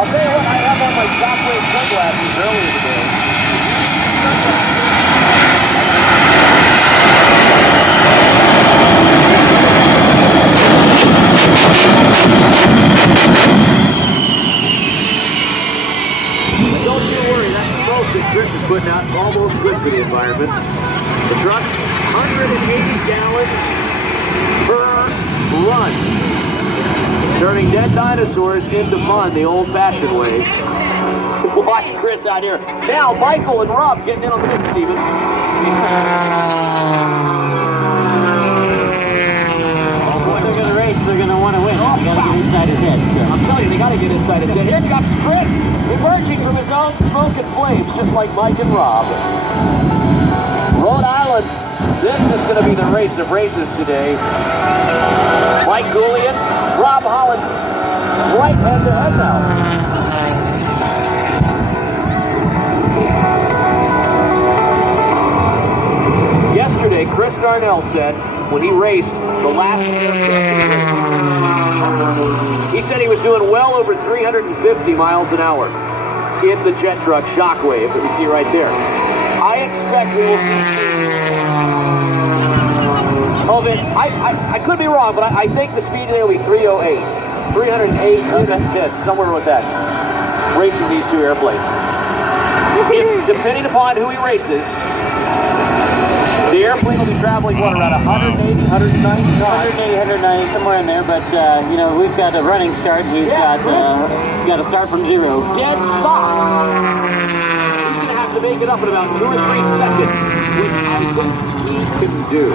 I'll tell you what, I have on my Shockwave sunglasses earlier today. But don't you worry, that smoke that Chris is putting out is almost good for the environment. The truck, 180 gallons per run. Turning dead dinosaurs into fun the old-fashioned way. Watch Chris out here. Now, Michael and Rob getting in on the mix, Steven. Oh boy, they're going to race. They're going to want to win. They got to get inside his head. So. I'm telling you, they got to get inside his head. Here comes Chris, emerging from his own smoke and flames, just like Mike and Rob. Rhode Island, this is going to be the race of races today. Mike Goulian, Rob Holland, right head-to-head now. Yesterday, Chris Darnell said, when he raced the last he said he was doing well over 350 miles an hour in the jet truck Shockwave that you see right there. I expect we will see... Oh, man, I could be wrong, but I think the speed today will be 308. 308, 310, somewhere with that. Racing these two airplanes. Depending upon who he races, the airplane will be traveling, what, around 180, 190? 180, 190, somewhere in there, but, you know, we've got a running start. We've got to start from zero. Dead stop. He's going to have to make it up in about 2 or 3 seconds, which I think he can do.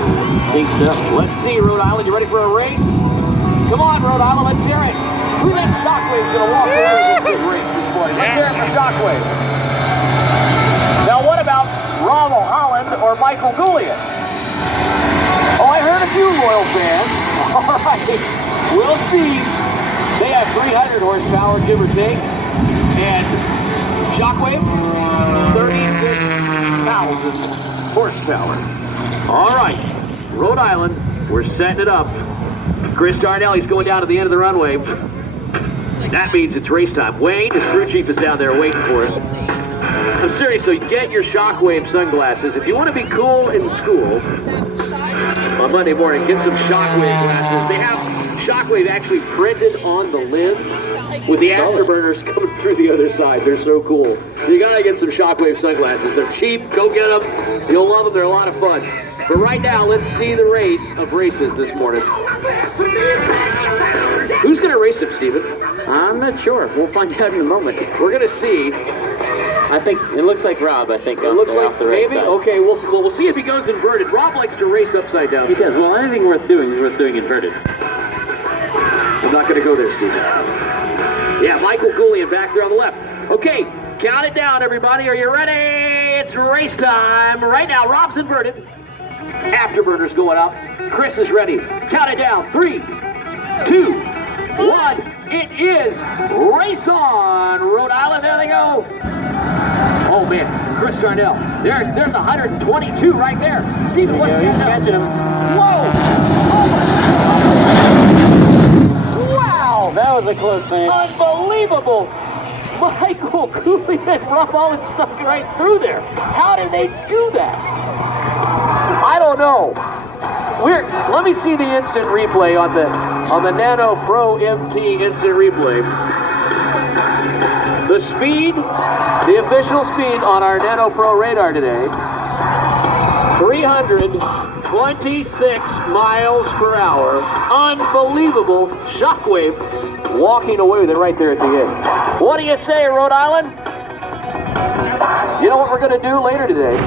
Think so. Let's see, Rhode Island, you ready for a race? Come on, Rhode Island, let's hear it. Who that Shockwave's going to walk away with this race this morning? Let's hear it for Shockwave. Now, what about Rob Holland or Michael Goulian? Oh, I heard a few loyal fans. All right, we'll see. They have 300 horsepower, give or take. And Shockwave, 36,000 horsepower. All right, Rhode Island, we're setting it up. Chris Darnell, he's going down to the end of the runway. That means it's race time. Wayne, his crew chief, is down there waiting for us. I'm serious, so get your Shockwave sunglasses. If you want to be cool in school on Monday morning, get some Shockwave glasses. They have Shockwave actually printed on the lids with the afterburners coming through the other side. They're so cool. You gotta get some Shockwave sunglasses. They're cheap. Go get them. You'll love them. They're a lot of fun. But right now, let's see the race of races this morning. Who's going to race him, Steven? I'm not sure. We'll find out in a moment. We're going to see. I think it looks like Rob. I think it looks like off the maybe. side. Okay, we'll see if he goes inverted. Rob likes to race upside down. He does. Well, anything worth doing is worth doing inverted. I'm not going to go there, Steven. Yeah, Michael Goulian back there on the left. Okay, count it down, everybody. Are you ready? It's race time. Right now, Rob's inverted. Afterburner's going up. Chris is ready. Count it down. 3, 2, 1. It is race on. Rhode Island, there they go. Oh, man. Chris Darnell. There's 122 right there. Steven, what's he's catching him. Whoa. Oh, wow. That was a close finish. Unbelievable. Michael Goulian and Rob Holland stuck right through there. How did they do that? I don't know. Let me see the instant replay on the Nano Pro MT instant replay. The speed, the official speed on our Nano Pro radar today, 326 miles per hour. Unbelievable. Shockwave walking away with it right there at the end. What do you say, Rhode Island? You know what we're going to do later today?